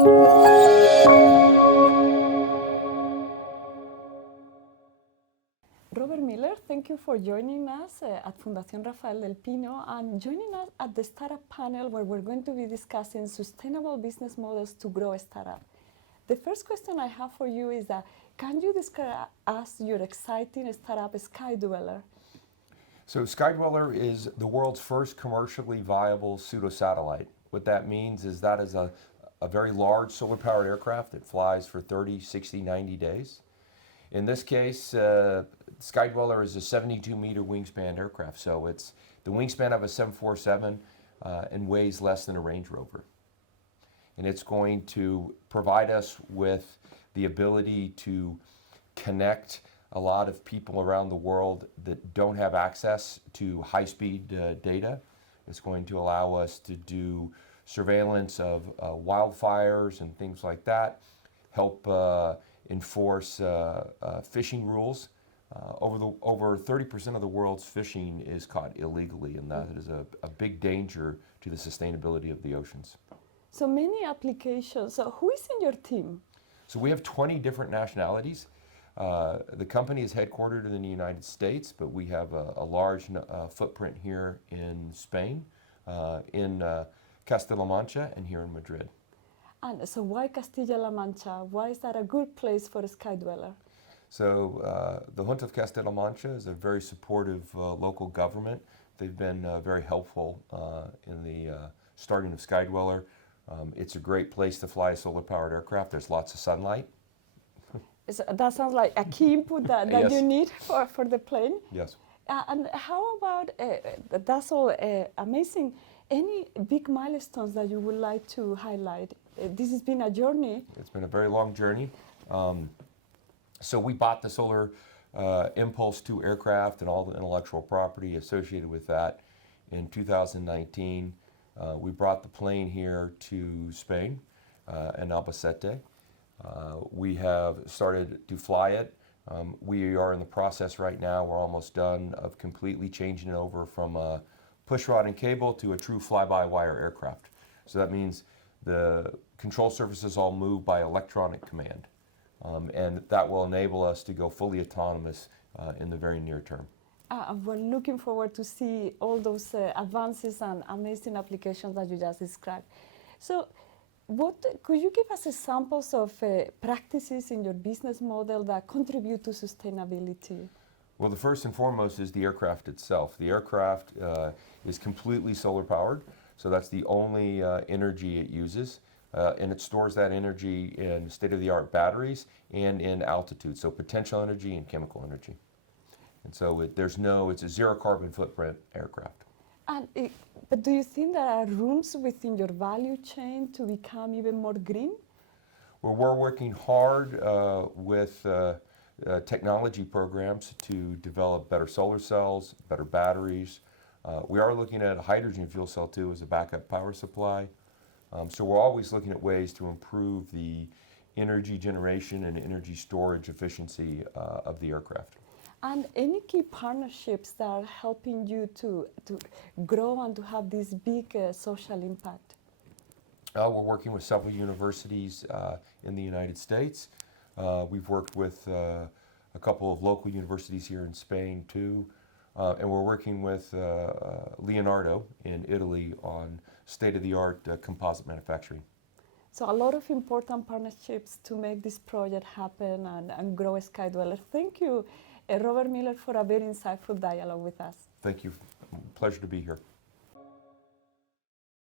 Robert Miller, thank you for joining us at Fundación Rafael del Pino and joining us at the startup panel where we're going to be discussing sustainable business models to grow a startup. The first question I have for you is that can you describe us your exciting startup Skydweller? So Skydweller is the world's first commercially viable pseudo-satellite. What that means is that is a very large solar-powered aircraft that flies for 30, 60, 90 days. In this case, Skydweller is a 72-meter wingspan aircraft, so it's the wingspan of a 747 and weighs less than a Range Rover. And it's going to provide us with the ability to connect a lot of people around the world that don't have access to high-speed data. It's going to allow us to do surveillance of wildfires and things like that, help enforce fishing rules. Over 30% of the world's fishing is caught illegally, and that is a big danger to the sustainability of the oceans. So many applications. So who is in your team? So we have 20 different nationalities. The company is headquartered in the United States, but we have a large footprint here in Spain, in Castilla-La Mancha, and here in Madrid. And so why Castilla-La Mancha? Why is that a good place for a Skydweller? So the Junta of Castilla-La Mancha is a very supportive local government. They've been very helpful in the starting of Skydweller. It's a great place to fly a solar-powered aircraft. There's lots of sunlight. That sounds like a key input that Yes. you need for the plane. Yes. And how about, that's all amazing, any big milestones that you would like to highlight? This has been a journey. It's been a very long journey. So we bought the Solar Impulse 2 aircraft and all the intellectual property associated with that in 2019. We brought the plane here to Spain in Albacete. We have started to fly it. We are in the process right now, we're almost done, of completely changing it over from a push rod and cable to a true fly-by-wire aircraft. So that means the control surfaces all move by electronic command. And that will enable us to go fully autonomous in the very near term. We're looking forward to see all those advances and amazing applications that you just described. So could you give us examples of practices in your business model that contribute to sustainability? Well, the first and foremost is the aircraft itself. The aircraft is completely solar powered, so that's the only energy it uses. And it stores that energy in state-of-the-art batteries and in altitude, so potential energy and chemical energy. And so it's a zero carbon footprint aircraft. But do you think there are rooms within your value chain to become even more green? Well, we're working hard with technology programs to develop better solar cells, better batteries. We are looking at a hydrogen fuel cell too as a backup power supply. So we're always looking at ways to improve the energy generation and energy storage efficiency of the aircraft. And any key partnerships that are helping you to grow and to have this big social impact? We're working with several universities in the United States. We've worked with a couple of local universities here in Spain too. And we're working with Leonardo in Italy on state-of-the-art composite manufacturing. So a lot of important partnerships to make this project happen and grow Skydweller. Thank you, Robert Miller, for a very insightful dialogue with us. Thank you. Pleasure to be here.